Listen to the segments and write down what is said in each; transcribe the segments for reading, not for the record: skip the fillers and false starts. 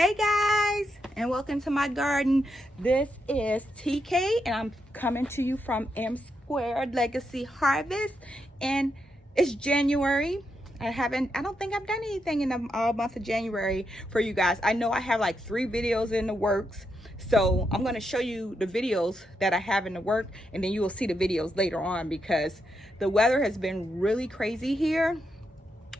Hey guys, and welcome to my garden. This is TK and I'm coming to you from M2Legacy Harvest, and it's January. I don't think I've done anything in the month of January for you guys. I know I have like 3 videos in the works, so I'm going to show you the videos that I have in the work, and then you will see the videos later on because the weather has been really crazy here.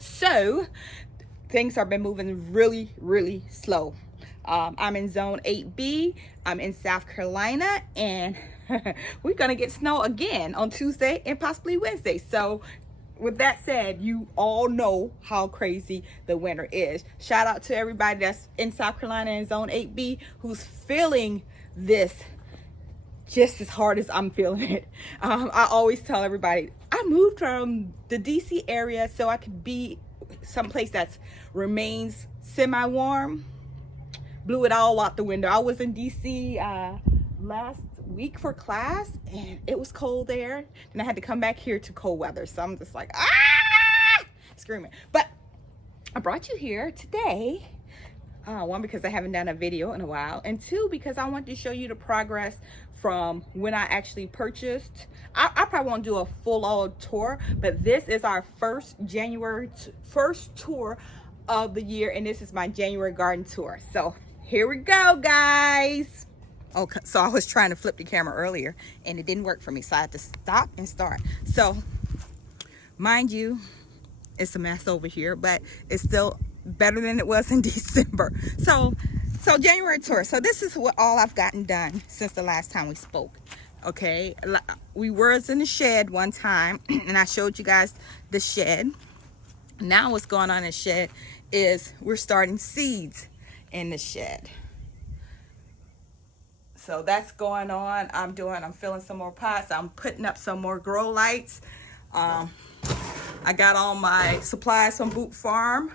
So things have been moving really slow. I'm in zone 8B. I'm in South Carolina, and we're gonna get snow again on Tuesday and possibly Wednesday. So with that said, you all know how crazy the winter is. Shout out to everybody that's in South Carolina in zone 8B who's feeling this just as hard as I'm feeling it. I always tell everybody I moved from the DC area so I could be someplace that remains semi-warm. Blew it all out the window. I was in DC last week for class and it was cold there, and I had to come back here to cold weather, so I'm just like screaming. But I brought you here today, one, because I haven't done a video in a while, and two, because I want to show you the progress from when I actually purchased. I probably won't do a full-on tour, but this is our first tour of the year, and this is my January garden tour. So here we go, guys. Okay, so I was trying to flip the camera earlier and it didn't work for me, so I had to stop and start. So mind you, it's a mess over here, but it's still better than it was in December. So January tour. So this is what all I've gotten done since the last time we spoke. Okay, we were in the shed one time and I showed you guys the shed. Now what's going on in the shed is we're starting seeds in the shed. So that's going on. I'm filling some more pots. I'm putting up some more grow lights. I got all my supplies from Boot Farm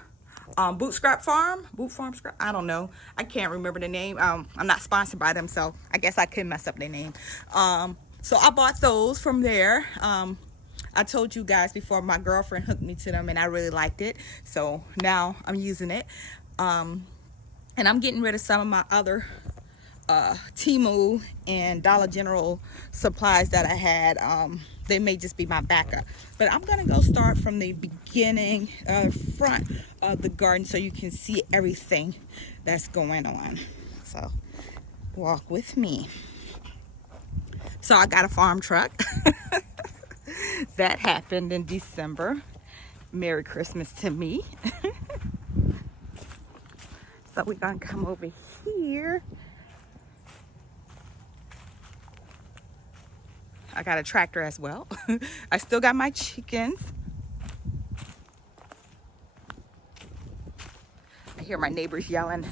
Scrap. I don't know. I can't remember the name. I'm not sponsored by them, so I guess I could mess up their name. So I bought those from there. I told you guys before, my girlfriend hooked me to them and I really liked it. So now I'm using it. And I'm getting rid of some of my other Temu and Dollar General supplies that I had. They may just be my backup, but I'm gonna go start from the beginning, front of the garden, so you can see everything that's going on. So walk with me. So I got a farm truck. That happened in December. Merry Christmas to me. So we're gonna come over here. I got a tractor as well. I still got my chickens. I hear my neighbors yelling.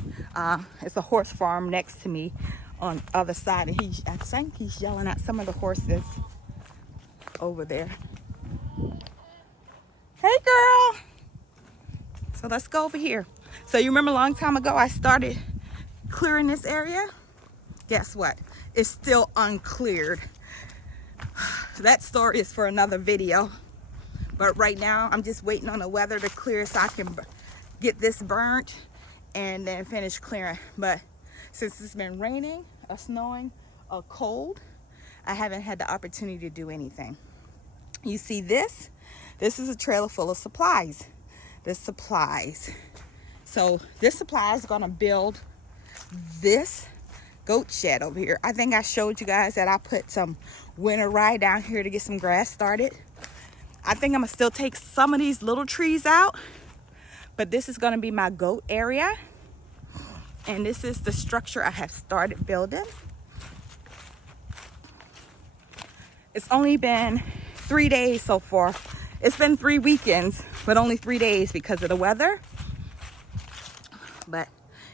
It's a horse farm next to me on the other side, and I think he's yelling at some of the horses over there. Hey girl. So let's go over here. So you remember a long time ago I started clearing this area? Guess what? It's still uncleared. That story is for another video, but right now I'm just waiting on the weather to clear so I can get this burnt and then finish clearing. But since it's been raining or snowing or cold, I haven't had the opportunity to do anything. You see this is a trailer full of supplies. So this supply is gonna build this goat shed over here. I think I showed you guys that I put some winter rye down here to get some grass started. I think I'm gonna still take some of these little trees out, but this is gonna be my goat area, and this is the structure I have started building. It's only been 3 days so far. It's been 3 weekends, but only 3 days because of the weather,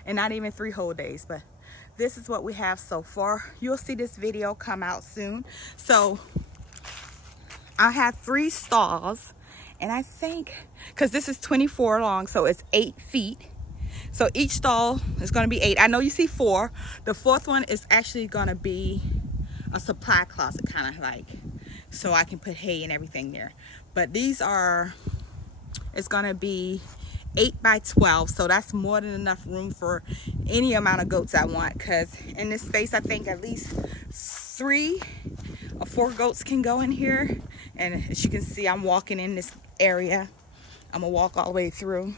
and not even 3 whole days. But this is what we have so far. You'll see this video come out soon. So I have 3 stalls, and I think, because this is 24 long, so it's 8 feet. So each stall is going to be 8. I know you see 4. The 4th one is actually going to be a supply closet, kind of like, so I can put hay and everything there. But these are, it's going to be 8 by 12, so that's more than enough room for any amount of goats I want, because in this space I think at least 3 or 4 goats can go in here. And as you can see, I'm walking in this area. I'm gonna walk all the way through,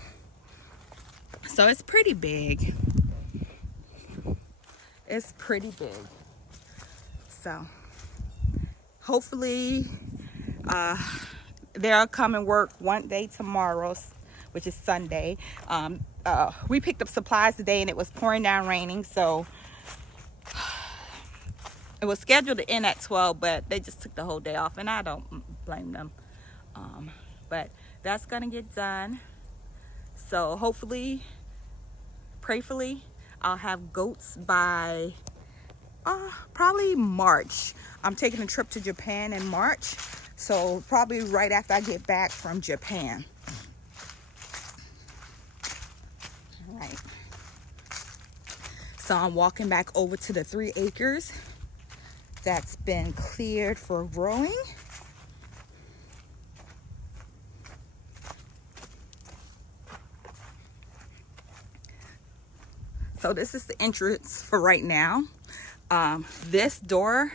so it's pretty big. It's pretty big. So hopefully they'll come and work one day tomorrow, which is Sunday. We picked up supplies today and it was pouring down raining, so it was scheduled to end at 12, but they just took the whole day off, and I don't blame them. But that's gonna get done. So hopefully, prayerfully, I'll have goats by probably March. I'm taking a trip to Japan in March, so probably right after I get back from Japan. All right. So I'm walking back over to the 3 acres that's been cleared for growing. So this is the entrance for right now. This door,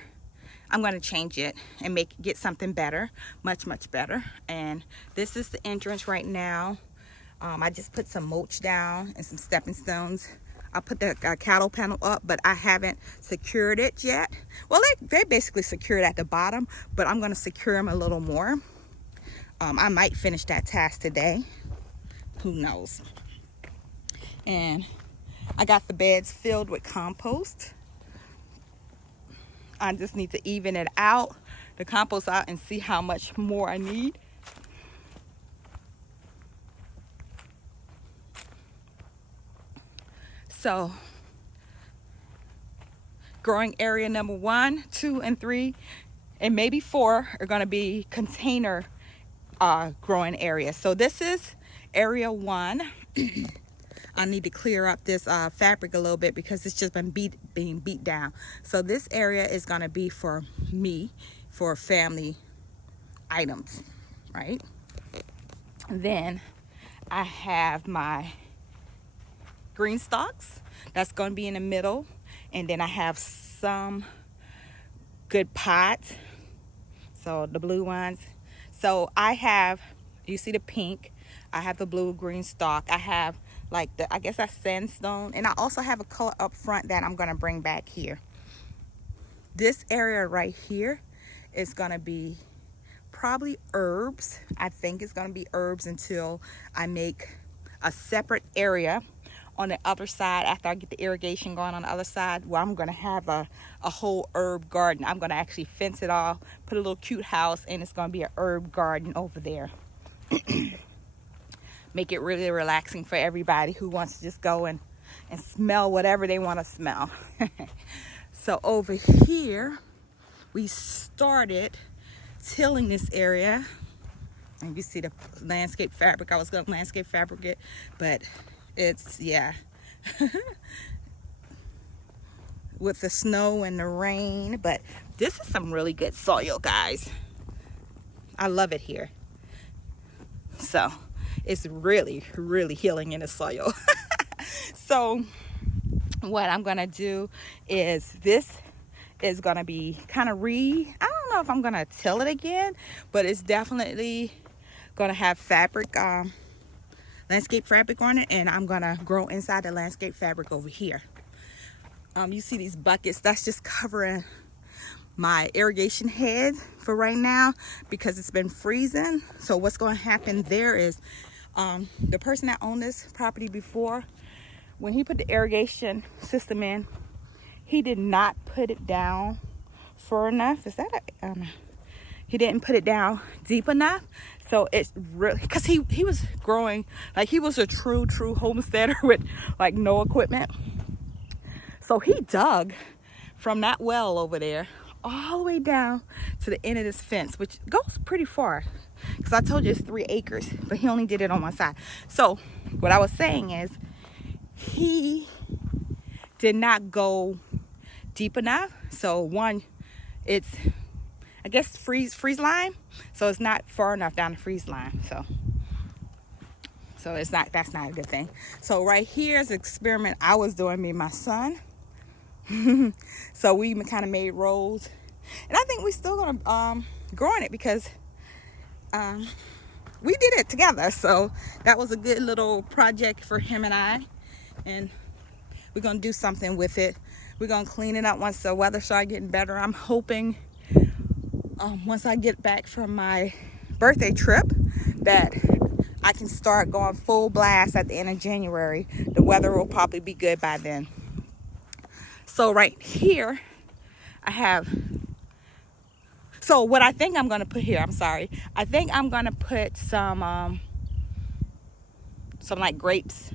I'm going to change it and get something better, much better. And this is the entrance right now. I just put some mulch down and some stepping stones. I put the cattle panel up, but I haven't secured it yet. Well, they basically secured at the bottom, but I'm going to secure them a little more. I might finish that task today. Who knows? And I got the beds filled with compost. I just need to even it out, the compost out, and see how much more I need. So growing area number 1, 2, and 3, and maybe 4 are going to be container growing areas. So this is area 1. I need to clear up this fabric a little bit because it's just been being beat down. So this area is going to be for me, for family items, right? Then I have my green stalks that's going to be in the middle, and then I have some good pots, so the blue ones. So I have, you see the pink, I have the blue green stalk, I have like I guess that's sandstone, and I also have a color up front that I'm going to bring back here. This area right here is going to be probably herbs. I think it's going to be herbs until I make a separate area on the other side after I get the irrigation going on the other side, where I'm going to have a whole herb garden. I'm going to actually fence it off, put a little cute house, and it's going to be an herb garden over there. Make it really relaxing for everybody who wants to just go and smell whatever they want to smell. So over here, we started tilling this area. And you see the landscape fabric. I was going to landscape fabric it, but it's, yeah. With the snow and the rain. But this is some really good soil, guys. I love it here. So it's really healing in the soil. So what I'm gonna do is, this is gonna be kind of I don't know if I'm gonna till it again, but it's definitely gonna have fabric, landscape fabric on it, and I'm gonna grow inside the landscape fabric over here. You see these buckets, that's just covering my irrigation head for right now because it's been freezing. So what's going to happen there is the person that owned this property before, when he put the irrigation system in, he did not put it down far enough. Is that he didn't put it down deep enough. So it's really, because he was growing, like he was a true homesteader with like no equipment. So he dug from that well over there all the way down to the end of this fence, which goes pretty far, because I told you it's 3 acres, but he only did it on one side. So what I was saying is, he did not go deep enough. So one, it's, I guess, freeze line, so it's not far enough down the freeze line. So that's not a good thing. So right here is an experiment I was doing, me and my son. So we kind of made rows, and I think we still gonna growing it because we did it together. So that was a good little project for him and I, and we're gonna do something with it. We're gonna clean it up once the weather starts getting better. I'm hoping once I get back from my birthday trip that I can start going full blast at the end of January. The weather will probably be good by then. So right here I have, so what I think I'm gonna put here, I'm sorry, I think I'm gonna put some like grapes,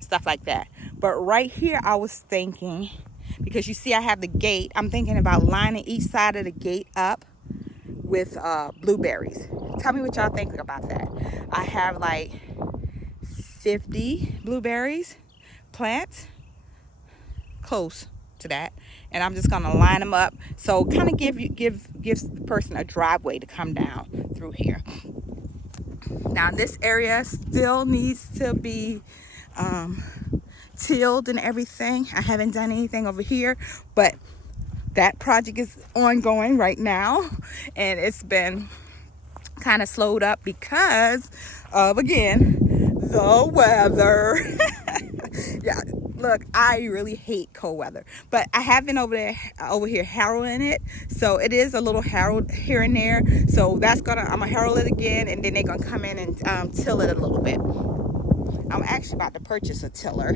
stuff like that. But right here I was thinking, because you see I have the gate, I'm thinking about lining each side of the gate up with blueberries. Tell me what y'all think about that. I have like 50 blueberries plants, close to that, and I'm just gonna line them up, so kind of gives the person a driveway to come down through here. Now this area still needs to be tilled and everything. I haven't done anything over here, but that project is ongoing right now, and it's been kind of slowed up because of, again, the weather. Yeah, look, I really hate cold weather, but I have been over here harrowing it, so it is a little harrowed here and there. So I'm gonna harrow it again, and then they're gonna come in and till it a little bit. I'm actually about to purchase a tiller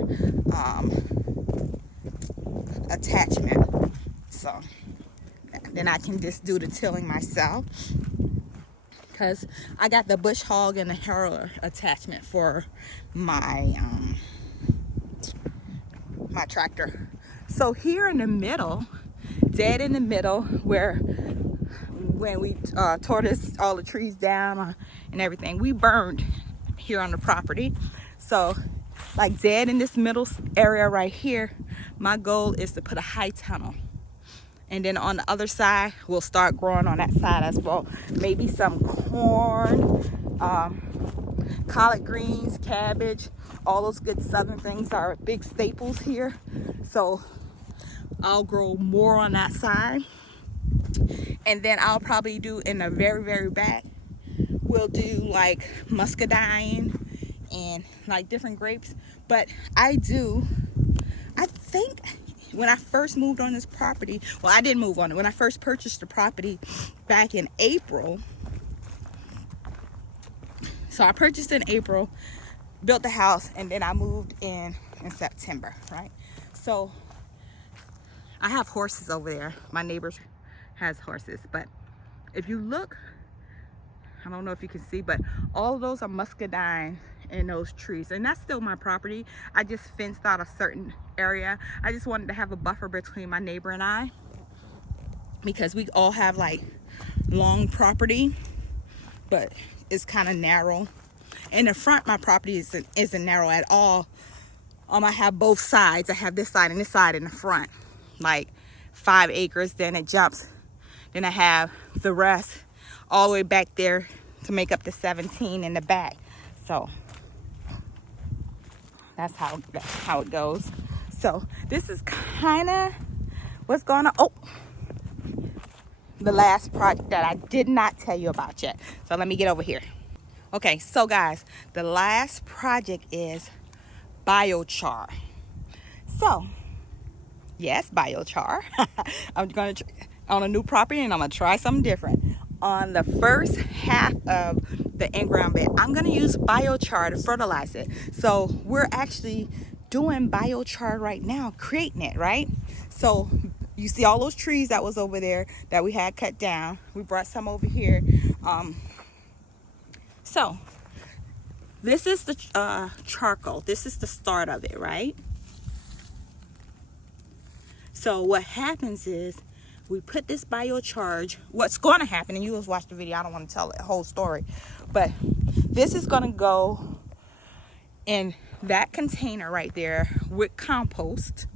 attachment, so then I can just do the tilling myself, because I got the bush hog and the harrower attachment for my my tractor. So here in the middle, dead in the middle, where when we tore all the trees down and everything, we burned here on the property. So like dead in this middle area right here, my goal is to put a high tunnel, and then on the other side we'll start growing on that side as well. Maybe some corn, collard greens, cabbage, all those good southern things are big staples here. So I'll grow more on that side, and then I'll probably do in the very, very back, we'll do like muscadine and like different grapes. But I think when I first moved on this property, well, I didn't move on it. When I first purchased the property back in April, so I purchased in April, built the house, and then I moved in September, right? So I have horses over there. My neighbor has horses, but if you look, I don't know if you can see, but all of those are muscadine in those trees, and that's still my property. I just fenced out a certain area. I just wanted to have a buffer between my neighbor and I, because we all have like long property, but it's kind of narrow. In the front, my property isn't narrow at all. I have both sides. I have this side and this side in the front, like 5 acres. Then it jumps. Then I have the rest all the way back there to make up the 17 in the back. So that's how it goes. So this is kind of what's going on. Oh, the last project that I did not tell you about yet. So let me get over here. Okay, so guys, the last project is biochar. So yes, biochar. I'm going to on a new property, and I'm going to try something different. On the first half of the in-ground bed, I'm going to use biochar to fertilize it. So we're actually doing biochar right now, creating it, right? So you see all those trees that was over there that we had cut down. We brought some over here. So this is the charcoal. This is the start of it, right? So what happens is we put this biochar. What's going to happen, and you guys watch the video, I don't want to tell the whole story, but this is going to go in that container right there with compost,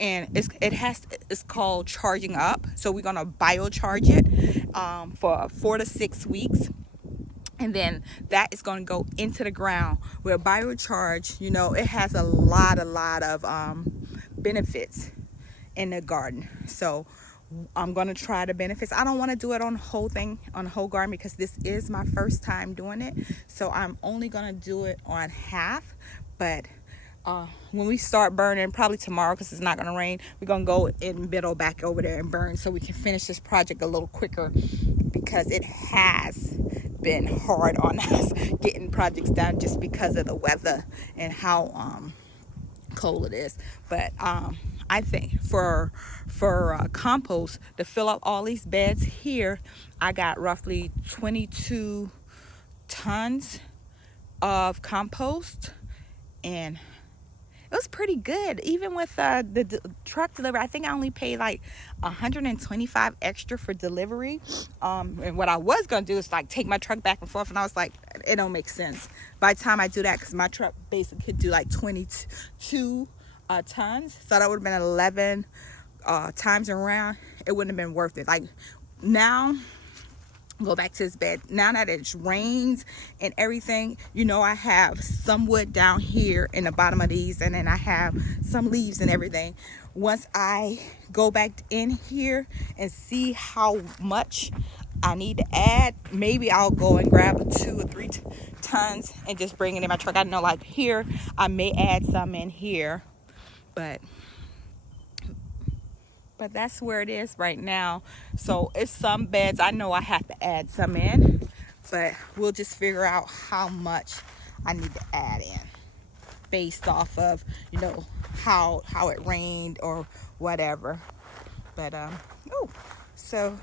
and it's called charging up. So we're going to biocharge it for 4 to 6 weeks, And then that is going to go into the ground. Where Bio-char, you know, it has a lot of benefits in the garden. So I'm going to try the benefits. I don't want to do it on the whole thing, on the whole garden, because this is my first time doing it. So I'm only going to do it on half. But when we start burning, probably tomorrow, because it's not going to rain, we're going to go in middle back over there and burn, so we can finish this project a little quicker, because it has been hard on us getting projects done just because of the weather and how cold it is. But I think for compost, to fill up all these beds here, I got roughly 22 tons of compost, and it was pretty good. Even with the truck delivery, I think I only paid like 125 extra for delivery. And what I was gonna do is like take my truck back and forth, and I was like, it don't make sense by the time I do that, because my truck basically could do like 22 tons, so that would have been 11 times around. It wouldn't have been worth it. Like now, go back to this bed, now that it rains and everything, you know, I have some wood down here in the bottom of these, and then I have some leaves and everything. Once I go back in here and see how much I need to add, maybe I'll go and grab 2 or 3 tons and just bring it in my truck. I know, like here, I may add some in here, but that's where it is right now. So it's some beds I know I have to add some in, but we'll just figure out how much I need to add in based off of, you know, how it rained or whatever. But oh, so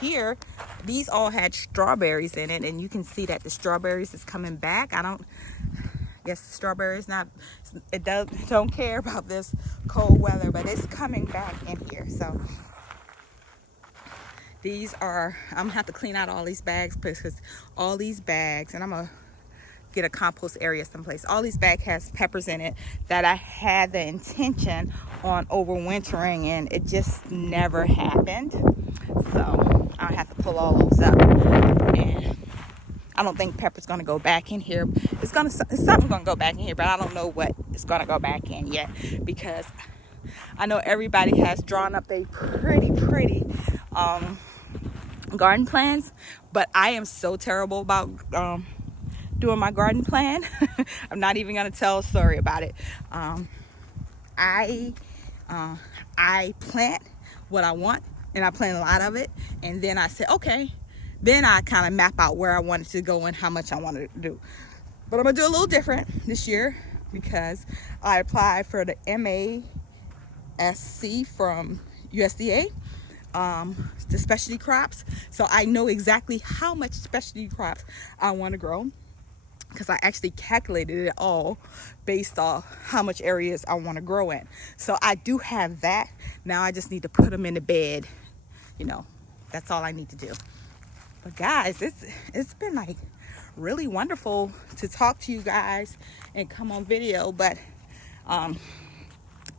here, these all had strawberries in it, and you can see that the strawberries is coming back. I guess strawberries don't care about this cold weather, but it's coming back in here. So these are, I'm gonna have to clean out all these bags, because all these bags, and I'm gonna get a compost area someplace, all these bags has peppers in it that I had the intention on overwintering, and it just never happened. So I have to pull all those up, and I don't think pepper's gonna go back in here. It's something gonna go back in here, but I don't know what it's gonna go back in yet, because I know everybody has drawn up a pretty garden plans, but I am so terrible about doing my garden plan. I'm not even gonna tell a story about it. I plant what I want, and I plant a lot of it, and then I say, okay, then I kind of map out where I want it to go and how much I want to do. But I'm gonna do a little different this year, because I applied for the MASC from USDA, the specialty crops. So I know exactly how much specialty crops I want to grow, because I actually calculated it all based off how much areas I want to grow in. So I do have that. Now I just need to put them in the bed. You know, that's all I need to do. But guys, it's been like really wonderful to talk to you guys and come on video. But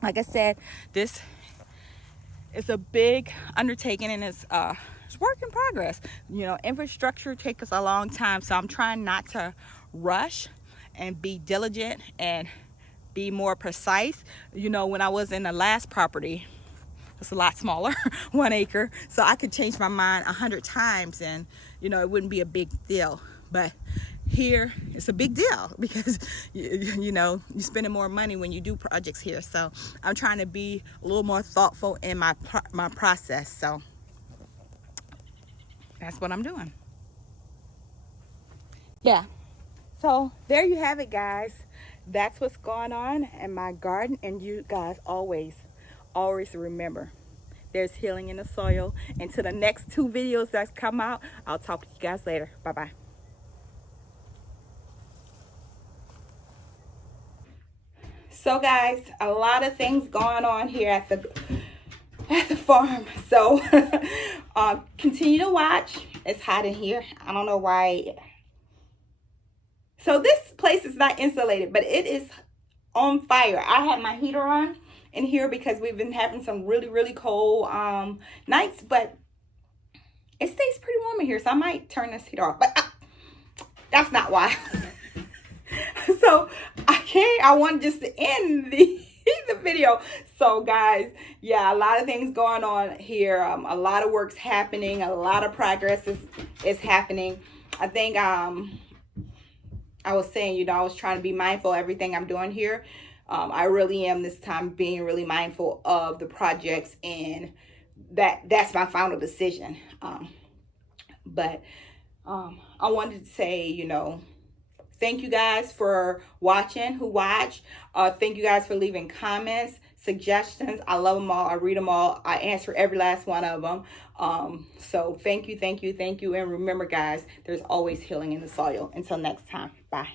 like I said, this is a big undertaking, and it's work in progress. You know, infrastructure takes us a long time, so I'm trying not to rush and be diligent and be more precise. You know, when I was in the last property, it's a lot smaller, 1 acre, so I could change my mind 100 times, and you know, it wouldn't be a big deal. But here it's a big deal, because you know, you're spending more money when you do projects here. So I'm trying to be a little more thoughtful in my process. So that's what I'm doing. Yeah, so there you have it, guys. That's what's going on in my garden. And you guys always remember, there's healing in the soil. Until the next 2 videos that come out, I'll talk to you guys later. Bye bye. So guys, a lot of things going on here at the farm. So continue to watch. It's hot in here. I don't know why. So this place is not insulated, but it is on fire. I have my heater on in here because we've been having some really cold nights, but it stays pretty warm in here, so I might turn this heater off. But That's not why. So I want just to end the video. So guys, yeah, a lot of things going on here. A lot of work's happening. A lot of progress is happening. I think I was saying, you know, I was trying to be mindful of everything I'm doing here. I really am this time being really mindful of the projects, and that's my final decision. But I wanted to say, you know, thank you guys for watching, who watched. Thank you guys for leaving comments, suggestions. I love them all. I read them all. I answer every last one of them. So thank you, thank you, thank you. And remember, guys, there's always healing in the soil. Until next time, bye.